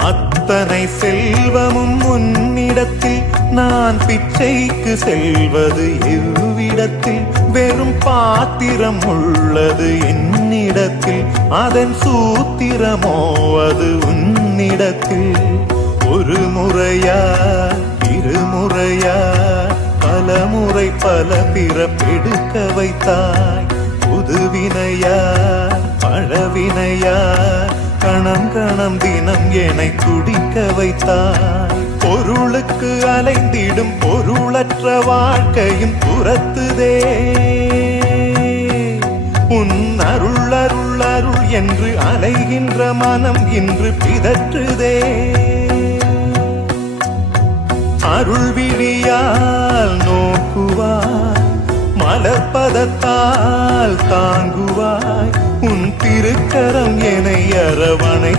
அத்தனை செல்வமும் உன்னிடத்தில் நான் பிச்சைக்கு செல்வது எவ்விடத்தில் வெறும் பாத்திரம் உள்ளது என்னிடத்தில் அதன் சூத்திரமோ அது உன்னிடத்தில் ஒரு முறையா இருமுறையா பல முறை பல பிறப்பெடுக்க வைத்தாய் புதுவினையா பழவினையா கணம் கணம் தினம் என்னை துடிக்க வைத்தாய் பொருளுக்கு அலைந்திடும் பொருளற்ற வாழ்க்கையும் புறத்துதே உன் அருள் அருள் அருள் என்று அலைகின்ற மனம் இன்று பிதற்றுதே அருள் விழியால் நோக்குவாய் மலர்பதத்தால் தாங்குவாய் உன் திருக்கரம் என்னை அரவணை